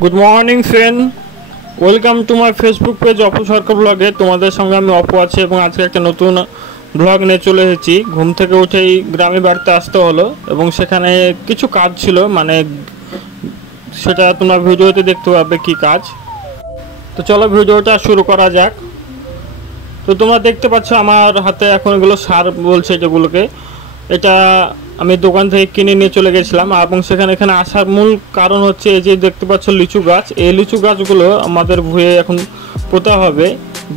Good morning friend, welcome to my Facebook page Apu Sarkar ব্লগে। তোমাদের সঙ্গে আমি অপু আছি এবং আজকে একটা নতুন ব্লগ নিয়ে চলে এসেছি। ঘুম থেকে উঠেই গ্রামে বাড়িতে আসতে হলো এবং সেখানে কিছু কাজ ছিল, মানে সেটা তোমরা ভিডিওতে দেখতে পাবে কি কাজ। তো চলো ভিডিওটা শুরু করা যাক। তো তোমরা দেখতে পাচ্ছ আমার হাতে এখন এগুলো সার বলছে যেগুলোকে, এটা আমি দোকান থেকে কিনে নিয়ে চলে গেছিলাম এবং এখানে আসার মূল কারণ হচ্ছে এই যে দেখতে পাচ্ছ লিচু গাছ। এই লিচু গাছগুলো আমাদের ভুঁয়ে এখন পোঁতা হবে।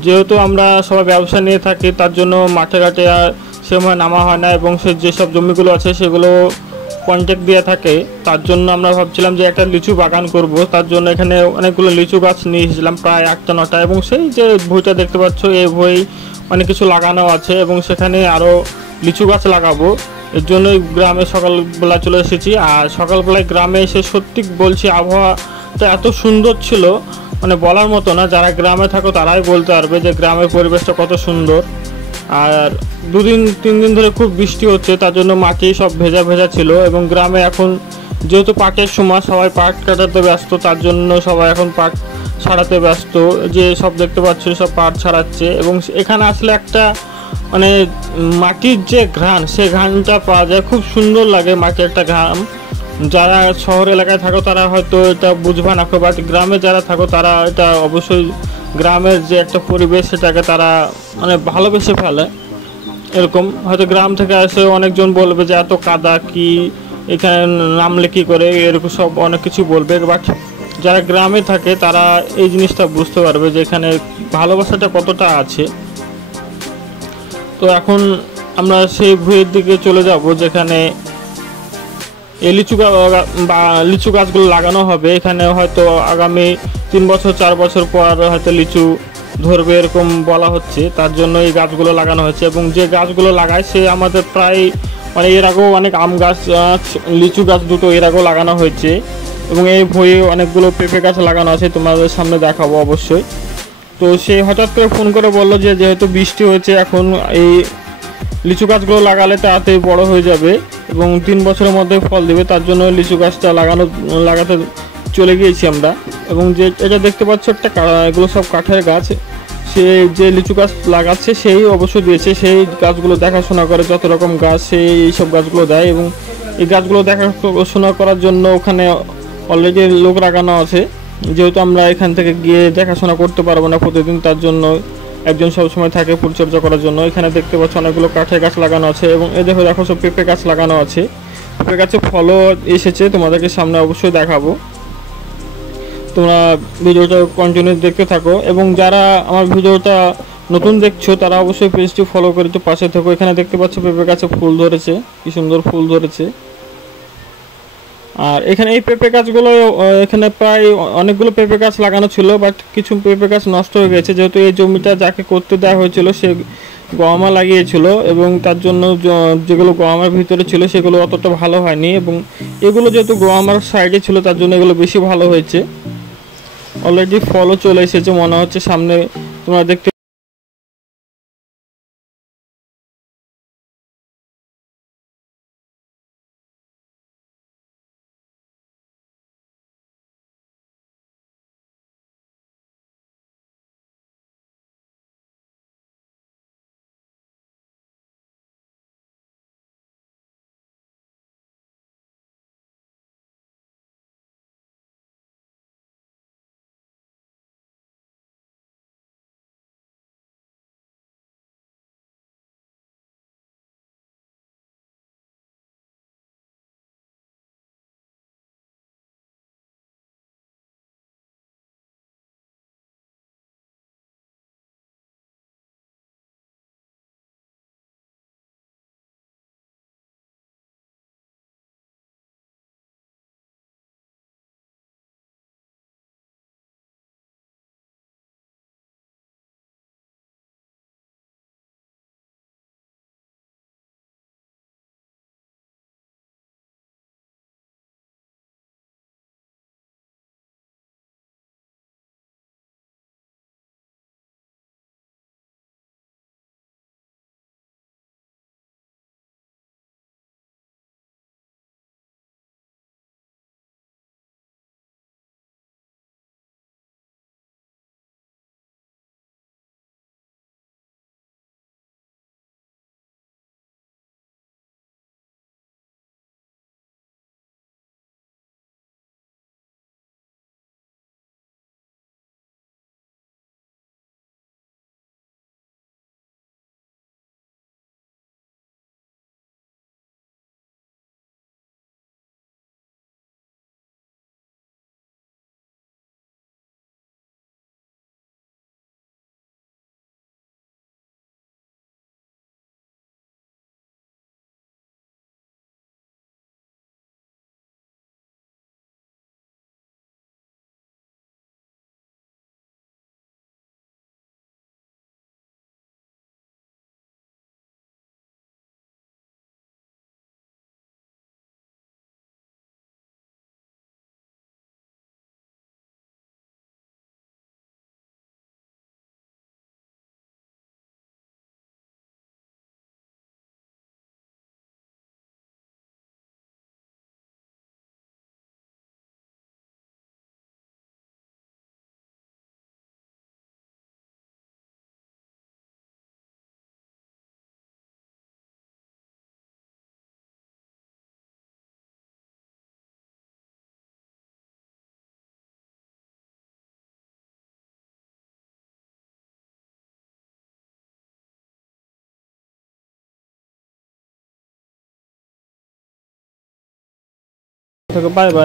যেহেতু আমরা সবাই ব্যবসা নিয়ে থাকি, তার জন্য মাঠে ঘাটে আর সেসময় নামা হয় না এবং যেসব জমিগুলো আছে সেগুলো কন্ট্যাক্ট দেওয়া থাকে। তার জন্য আমরা ভাবছিলাম যে একটা লিচু বাগান করব। তার জন্য এখানে অনেকগুলো লিচু গাছ নিয়ে এসেছিলাম, প্রায় 8টা 9টা, এবং সেই যে ভুঁইটা দেখতে পাচ্ছ এই ভুঁই অনেক কিছু লাগানো আছে এবং সেখানে আরও লিচু গাছ লাগাবো। এর জন্যই গ্রামে সকালবেলা চলে এসেছি। আর সকালবেলায় গ্রামে এসে সত্যি বলছি আবহাওয়াটা এত সুন্দর ছিল, মানে বলার মতো না। যারা গ্রামে থাকো তারাই বলতে পারবে যে গ্রামের পরিবেশটা কত সুন্দর। আর 2 দিন 3 দিন ধরে খুব বৃষ্টি হচ্ছে, তার জন্য মাটি সব ভেজা ভেজা ছিল। এবং গ্রামে এখন যেহেতু পাটের সময়, সবাই পাট কাটাতে ব্যস্ত, তার জন্য সবাই এখন পাট ছাড়াতে ব্যস্ত। যে সব দেখতে পাচ্ছ সব পাট ছাড়াচ্ছে এবং এখানে আসলে একটা মানে মাটির যে ঘ্রাণ, সেই ঘ্রাণটা পাওয়া যায়, খুব সুন্দর লাগে মাটির একটা ঘ্রাণ। যারা শহর এলাকায় থাকো তারা হয়তো এটা বুঝবে না, বাট গ্রামে যারা থাকো তারা এটা অবশ্যই গ্রামের যে একটা পরিবেশ সেটাকে তারা মানে ভালোবেসে ফেলে। এরকম হয়তো গ্রাম থেকে এসে অনেকজন বলবে যে এত কাদা কি, এখানে নামলে কী করে, এরকম সব অনেক কিছু বলবে। বাট যারা গ্রামে থাকে তারা এই জিনিসটা বুঝতে পারবে যে এখানে ভালোবাসাটা কতটা আছে। তো এখন আমরা সেই ভুঁইয়ের দিকে চলে যাব যেখানে এই লিচু গাছগুলো লাগানো হবে। এখানে হয়তো আগামী 3 বছর 4 বছর পর হয়তো লিচু ধরবে এরকম বলা হচ্ছে, তার জন্য এই গাছগুলো লাগানো হচ্ছে। এবং যে গাছগুলো লাগায় সে আমাদের প্রায় মানে এর আগেও অনেক আম গাছ, লিচু গাছ দুটো এর আগেও লাগানো হয়েছে। এবং এই ভুঁইয়ে অনেকগুলো পেঁপে গাছ লাগানো আছে, তোমাদের সামনে দেখাবো অবশ্যই। তো সে হঠাৎ করে ফোন করে বললো যে যেহেতু বৃষ্টি হয়েছে এখন এই লিচু গাছগুলো লাগালে তাড়াতাড়ি বড় হয়ে যাবে এবং 3 বছরের মধ্যে ফল দেবে, তার জন্য লিচু গাছটা লাগাতে চলে গিয়েছি আমরা। এবং যে এটা দেখতে পাচ্ছ একটা এগুলো সব কাঠের গাছ। সে যে লিচু গাছ লাগাচ্ছে সেই অবশ্য দিয়েছে, সেই গাছগুলো দেখাশোনা করে, যত রকম গাছ সেই সব গাছগুলো দেয়। এবং এই গাছগুলো দেখাশোনা করার জন্য ওখানে অলরেডি লোক লাগানো আছে। যেহেতু আমরা এখান থেকে গিয়ে দেখাশোনা করতে পারবো না প্রতিদিন, তার জন্য একজন সবসময় থাকে পরিচর্যা করার জন্য। এখানে দেখতে পাচ্ছ অনেকগুলো কাঠের গাছ লাগানো আছে এবং দেখো সব পেঁপে গাছ লাগানো আছে। পেঁপে গাছে ফলও এসেছে, তোমাদেরকে সামনে অবশ্যই দেখাবো। তোমরা ভিডিওটা কন্টিনিউ দেখতে থাকো এবং যারা আমার ভিডিওটা নতুন দেখছো তারা অবশ্যই পেজটি ফলো করে একটু পাশে থাকো। এখানে দেখতে পাচ্ছ পেঁপে গাছে ফুল ধরেছে, কি সুন্দর ফুল ধরেছে। আর এখানে এই পেঁপে গাছগুলো এখানে প্রায় অনেকগুলো পেঁপে গাছ লাগানো ছিল, বাট কিছু পেঁপে গাছ নষ্ট হয়ে গেছে। যেহেতু এই জমিটা যাকে করতে দেওয়া হয়েছিল সে গম লাগিয়েছিল এবং তার জন্য যেগুলো গমের ভিতরে ছিল সেগুলো অতটা ভালো হয়নি। এবং এগুলো যেহেতু গমের সাইডে ছিল তার জন্য এগুলো বেশি ভালো হয়েছে। অলরেডি ফলও চলে এসেছে মনে হচ্ছে সামনে, তোমরা দেখতে বাই বাই।